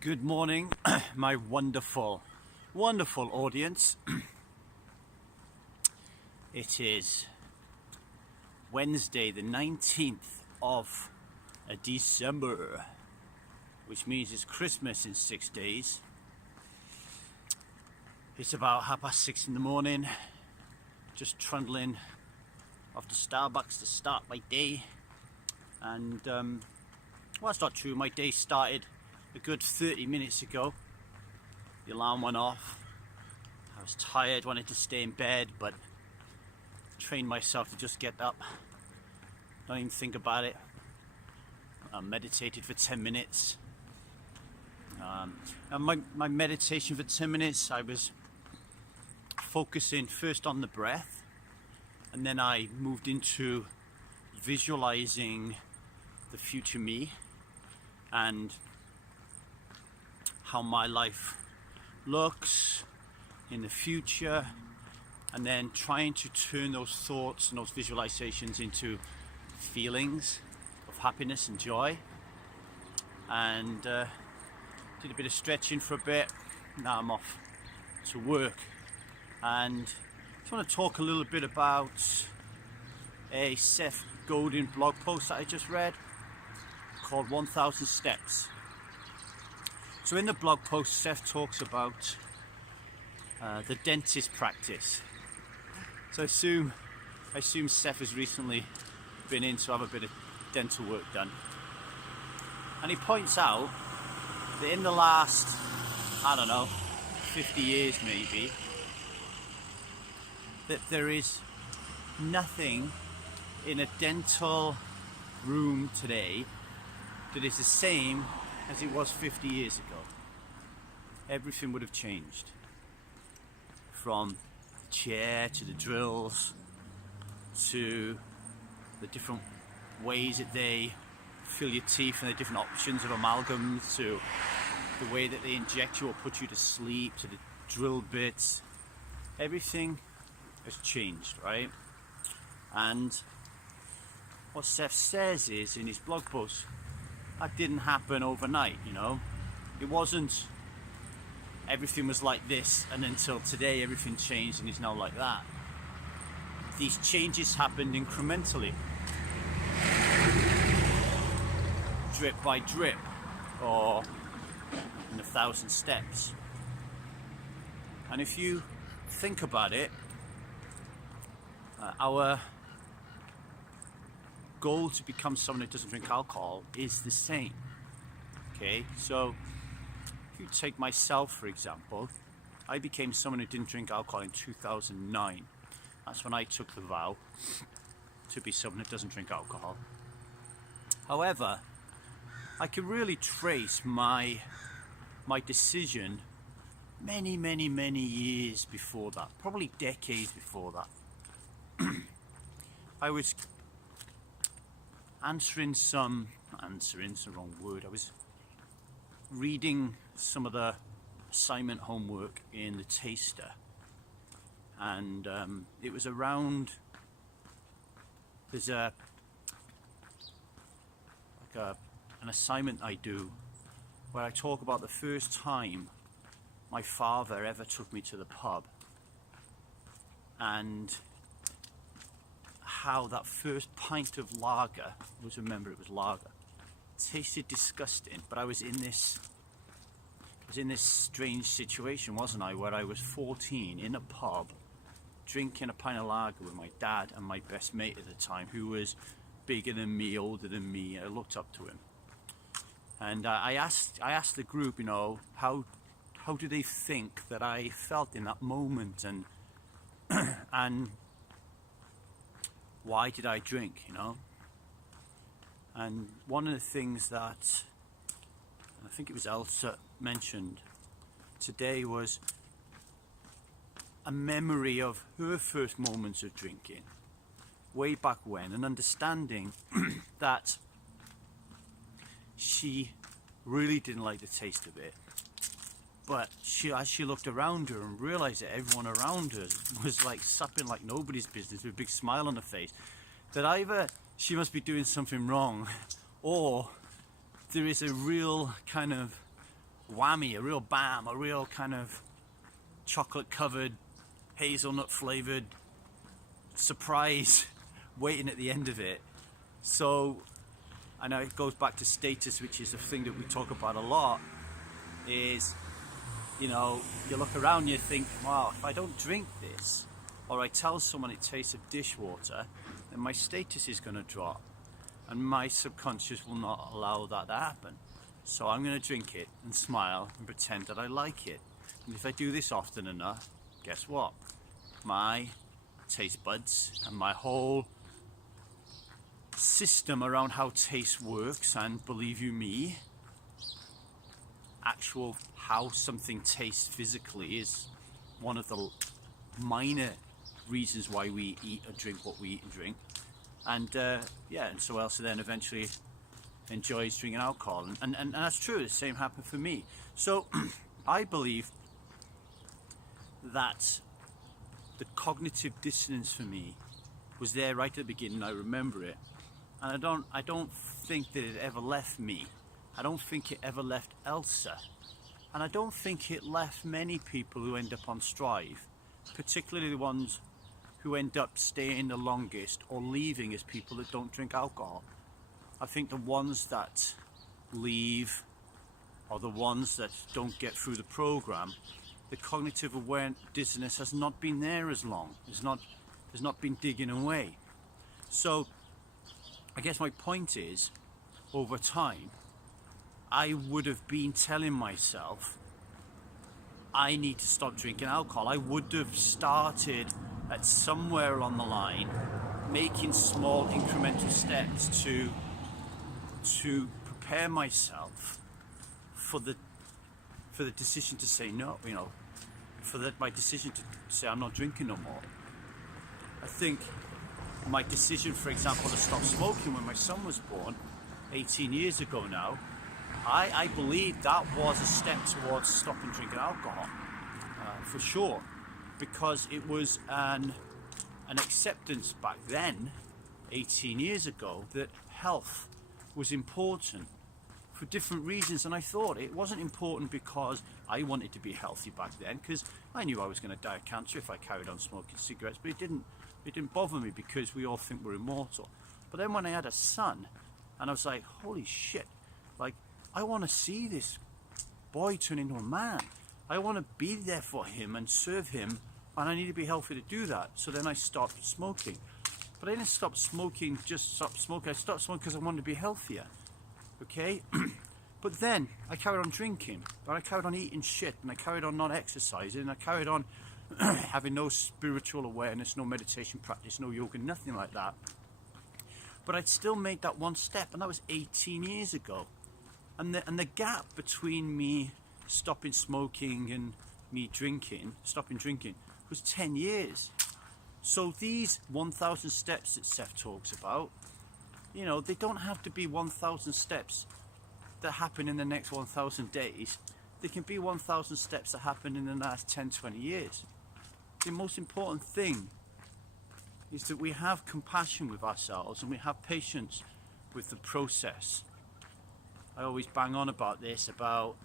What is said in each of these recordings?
Good morning, my wonderful, wonderful audience. It is Wednesday, the 19th of December, which means it's Christmas in 6 days. It's about 6:30 in the morning, just trundling off to Starbucks to start my day. And, well, it's not true, my day started a good 30 minutes ago. The alarm went off. I was tired, wanted to stay in bed, but trained myself to just get up, don't even think about it. I meditated for 10 minutes. And my meditation for 10 minutes, I was focusing first on the breath, and then I moved into visualizing the future me and how my life looks in the future, and then trying to turn those thoughts and those visualizations into feelings of happiness and joy. And did a bit of stretching for a bit. Now I'm off to work, and I just want to talk a little bit about a Seth Godin blog post that I just read called 1000 Steps. So in the blog post, Seth talks about the dentist practice. So I assume Seth has recently been in to have a bit of dental work done. And he points out that in the last, 50 years maybe, that there is nothing in a dental room today that is the same as it was 50 years ago. Everything would have changed, from the chair to the drills to the different ways that they fill your teeth and the different options of amalgams, to the way that they inject you or put you to sleep, to the drill bits. Everything has changed, right? And what Seth says is, in his blog post, that didn't happen overnight, It wasn't everything was like this and until today everything changed and is now like that. These changes happened incrementally, drip by drip, or in 1,000 steps. And if you think about it, our goal to become someone who doesn't drink alcohol is the same. Okay, so if you take myself, for example, I became someone who didn't drink alcohol in 2009. That's when I took the vow to be someone who doesn't drink alcohol. However, I can really trace my decision many years before that, probably decades before that. I was answering's the wrong word. I was reading some of the assignment homework in the Taster, and it was around, there's an assignment I do where I talk about the first time my father ever took me to the pub, and how that first pint of lager, always remember it was lager, tasted disgusting. But I was in this strange situation, wasn't I, where I was 14 in a pub drinking a pint of lager with my dad and my best mate at the time, who was bigger than me, older than me. I looked up to him, and I asked the group, how do they think that I felt in that moment, and and why did I drink, And one of the things that I think it was Elsa mentioned today was a memory of her first moments of drinking way back when, and understanding that she really didn't like the taste of it. But as she looked around her and realized that everyone around her was like supping like nobody's business with a big smile on her face, that either she must be doing something wrong, or there is a real kind of whammy, a real bam, a real kind of chocolate covered, hazelnut flavored surprise waiting at the end of it. So I know it goes back to status, which is a thing that we talk about a lot, is, you know, you look around, you think, wow, if I don't drink this, or I tell someone it tastes of dishwater, then my status is going to drop, and my subconscious will not allow that to happen. So I'm going to drink it and smile and pretend that I like it. And if I do this often enough, guess what? My taste buds and my whole system around how taste works, and believe you me, actual how something tastes physically is one of the minor reasons why we eat or drink what we eat and drink. And yeah, and so else then eventually enjoys drinking alcohol, and that's true. The same happened for me. So I believe that the cognitive dissonance for me was there right at the beginning. I remember it, and I don't think that it ever left me. I don't think it ever left Elsa, and I don't think it left many people who end up on Strive, particularly the ones who end up staying the longest or leaving as people that don't drink alcohol. I think the ones that leave, or the ones that don't get through the program, the cognitive awareness dissonance has not been there as long. There's not been digging away. So I guess my point is, over time, I would have been telling myself, I need to stop drinking alcohol. I would have started at somewhere along the line, making small incremental steps to prepare myself for the decision to say no, you know, my decision to say I'm not drinking no more. I think my decision, for example, to stop smoking when my son was born 18 years ago now, I believe that was a step towards stopping drinking alcohol, for sure, because it was an acceptance back then, 18 years ago, that health was important for different reasons. And I thought it wasn't important because I wanted to be healthy back then, because I knew I was going to die of cancer if I carried on smoking cigarettes, but it didn't bother me because we all think we're immortal. But then when I had a son, and I was like, holy shit, like, I want to see this boy turn into a man. I want to be there for him and serve him, and I need to be healthy to do that. So then I stopped smoking. But I didn't stop smoking, just stop smoking. I stopped smoking because I wanted to be healthier. Okay? But then I carried on drinking, and I carried on eating shit, and I carried on not exercising, and I carried on having no spiritual awareness, no meditation practice, no yoga, nothing like that. But I'd still made that one step, and that was 18 years ago. And the gap between me stopping smoking and me stopping drinking, was 10 years. So these 1,000 steps that Seth talks about, you know, they don't have to be 1,000 steps that happen in the next 1,000 days. They can be 1,000 steps that happen in the last 10, 20 years. The most important thing is that we have compassion with ourselves and we have patience with the process. I always bang on about this, about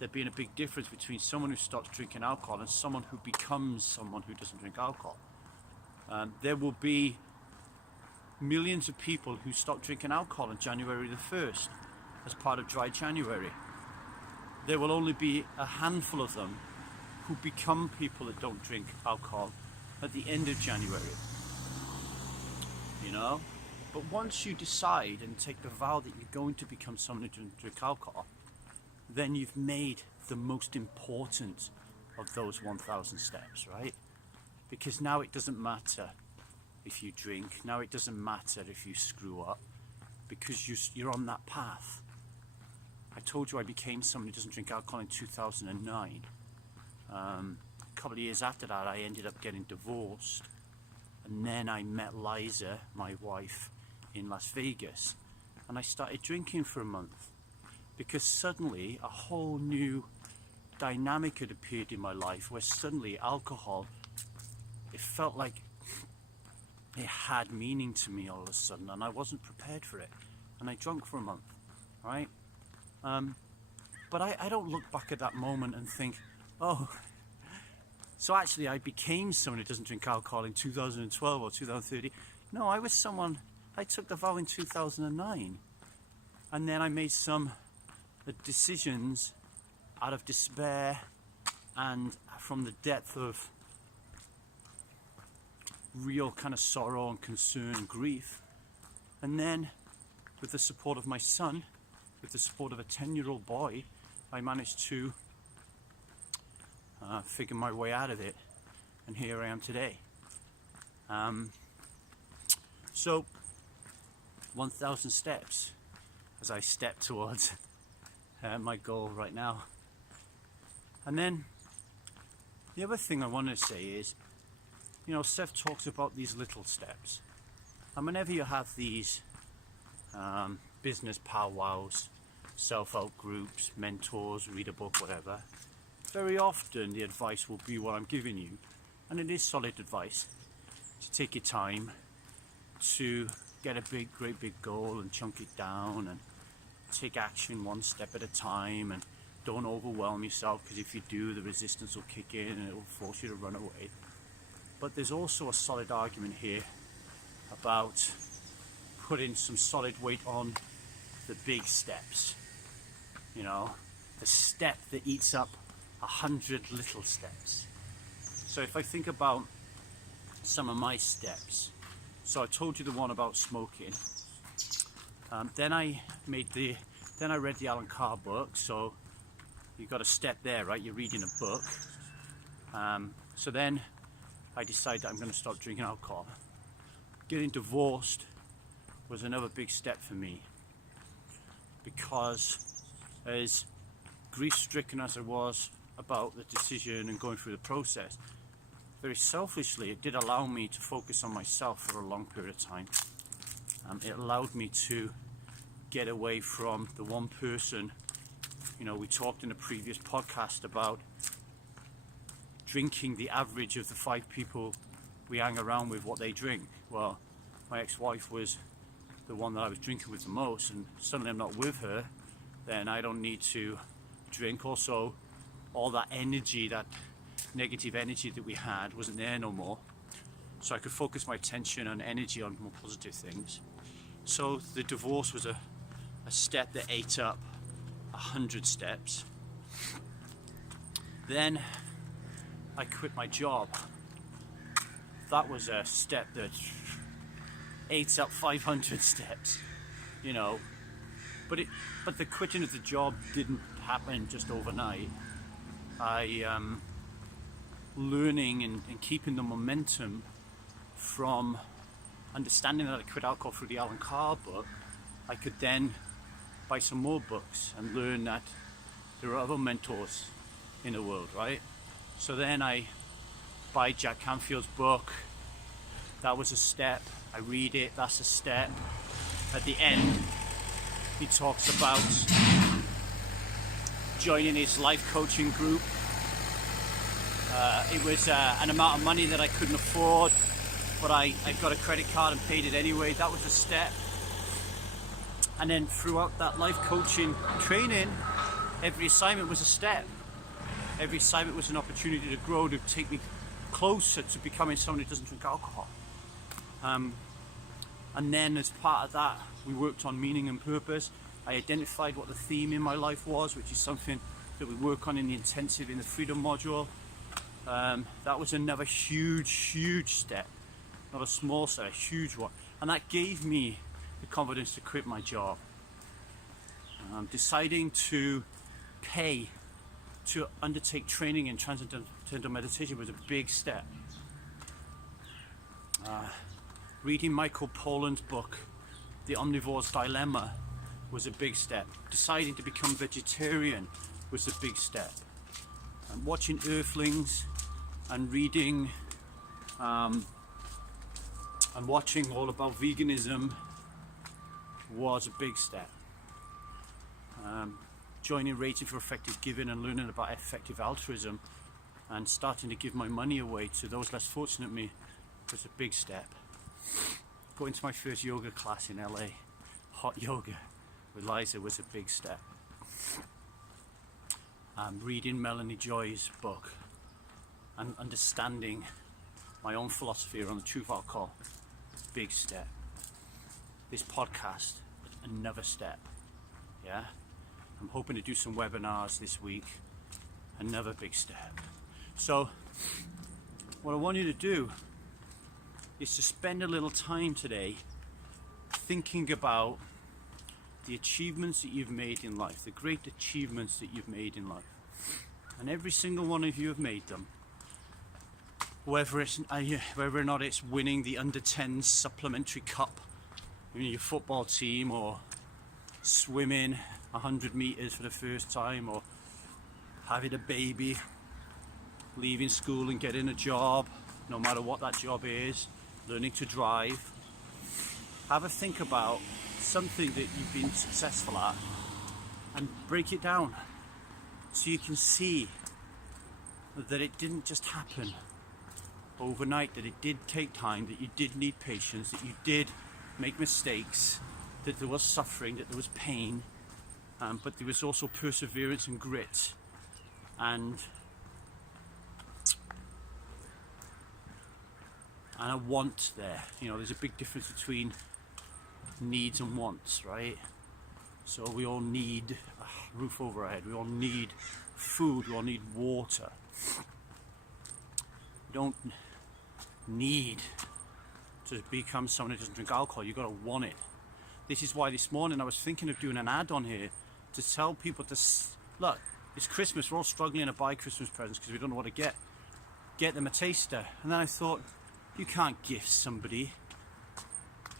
there being a big difference between someone who stops drinking alcohol and someone who becomes someone who doesn't drink alcohol. There will be millions of people who stop drinking alcohol on January the 1st as part of Dry January. There will only be a handful of them who become people that don't drink alcohol at the end of January. You know? But once you decide and take the vow that you're going to become someone who doesn't drink alcohol, then you've made the most important of those 1,000 steps, right? Because now it doesn't matter if you drink, now it doesn't matter if you screw up, because you're on that path. I told you I became someone who doesn't drink alcohol in 2009. A couple of years after that, I ended up getting divorced, and then I met Liza, my wife, in Las Vegas, and I started drinking for a month, because suddenly a whole new dynamic had appeared in my life, where suddenly alcohol, it felt like it had meaning to me all of a sudden, and I wasn't prepared for it, and I drank for a month, right? But But I don't look back at that moment and think, oh, so actually I became someone who doesn't drink alcohol in 2012 or 2013. No, I was someone, I took the vow in 2009. And then I made some decisions out of despair and from the depth of real kind of sorrow and concern and grief. And then with the support of my son, with the support of a 10-year-old boy, I managed to figure my way out of it, and here I am today. So 1,000 steps as I step towards my goal right now. And then the other thing I want to say is, you know, Seth talks about these little steps, and whenever you have these business powwows, self-help groups, mentors, read a book, whatever, very often the advice will be what I'm giving you, and it is solid advice to take your time, to get a great big goal and chunk it down and take action one step at a time, and don't overwhelm yourself, because if you do, the resistance will kick in and it will force you to run away. But there's also a solid argument here about putting some solid weight on the big steps. You know, the step that eats up 100 little steps. So if I think about some of my steps, so I told you the one about smoking. Then I read the Alan Carr book. So you've got a step there, right? You're reading a book. So then I decided that I'm going to stop drinking alcohol. Getting divorced was another big step for me, because as grief-stricken as I was about the decision and going through the process, very selfishly it did allow me to focus on myself for a long period of time. It allowed me to get away from the one person. You know, we talked in a previous podcast about drinking the average of the 5 people we hang around with, what they drink. Well, my ex-wife was the one that I was drinking with the most, and suddenly I'm not with her, then I don't need to drink. Also, all that energy, that negative energy that we had, wasn't there no more, so I could focus my attention and energy on more positive things. So the divorce was a step that ate up 100 steps. Then I quit my job. That was a step that ate up 500 steps, you know. But the quitting of the job didn't happen just overnight. Learning and keeping the momentum from understanding that I quit alcohol through the Alan Carr book, I could then buy some more books and learn that there are other mentors in the world, right? So then I buy Jack Canfield's book. That was a step. I read it, that's a step. At the end, he talks about joining his life coaching group. It was an amount of money that I couldn't afford, but I got a credit card and paid it anyway. That was a step. And then throughout that life coaching training, every assignment was a step. Every assignment was an opportunity to grow, to take me closer to becoming someone who doesn't drink alcohol. And then as part of that, we worked on meaning and purpose. I identified what the theme in my life was, which is something that we work on in the intensive, in the freedom module. That was another huge step. Not a small step, a huge one. And that gave me the confidence to quit my job. Deciding to pay to undertake training in transcendental meditation was a big step. Reading Michael Pollan's book, The Omnivore's Dilemma, was a big step. Deciding to become vegetarian was a big step. Watching Earthlings and reading and watching all about veganism was a big step. Joining Rating for Effective Giving and learning about effective altruism and starting to give my money away to those less fortunate than me was a big step. Going to my first yoga class in LA, hot yoga with Liza, was a big step. reading Melanie Joy's book and understanding my own philosophy around the truth of alcohol. Big step. This podcast, another step. Yeah, I'm hoping to do some webinars this week. Another big step. So what I want you to do is to spend a little time today thinking about the achievements that you've made in life, the great achievements that you've made in life. And every single one of you have made them. Whether or not it's winning the under-10s supplementary cup in your football team, or swimming 100 meters for the first time, or having a baby, leaving school and getting a job, no matter what that job is, learning to drive. Have a think about something that you've been successful at and break it down so you can see that it didn't just happen overnight, that it did take time, that you did need patience, that you did make mistakes, that there was suffering, that there was pain, but there was also perseverance and grit and a want there. You know, there's a big difference between needs and wants, right? So we all need a roof over our head, we all need food, we all need water. You don't need to become someone who doesn't drink alcohol, you've got to want it. This is why this morning I was thinking of doing an ad on here to tell people to look, it's Christmas, we're all struggling to buy Christmas presents because we don't know what to get them a taster. And then I thought, you can't gift somebody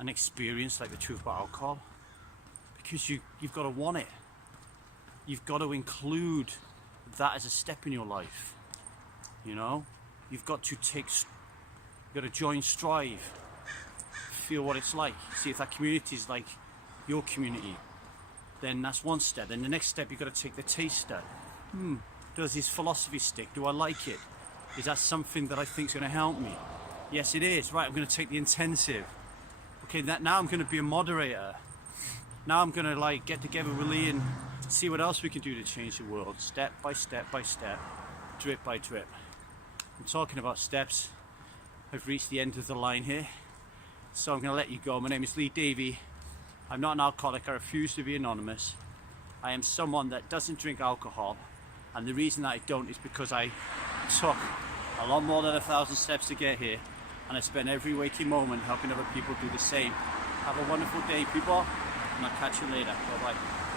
an experience like the truth about alcohol, because you've got to want it. You've got to include that as a step in your life. You know, you've got to join Strive, feel what it's like, see if that community is like your community. Then that's one step. Then the next step, you've got to take the taster. Does this philosophy stick? Do I like it? Is that something that I think is going to help me? Yes, it is. Right, I'm going to take the intensive. Okay, now I'm going to be a moderator. Now I'm going to get together with Lee and see what else we can do to change the world, step by step by step, drip by drip. I'm talking about steps. I've reached the end of the line here, so I'm going to let you go. My name is Lee Davey. I'm not an alcoholic. I refuse to be anonymous. I am someone that doesn't drink alcohol, and the reason that I don't is because I took a lot more than 1,000 steps to get here, and I spend every waking moment helping other people do the same. Have a wonderful day, people, and I'll catch you later. Bye bye.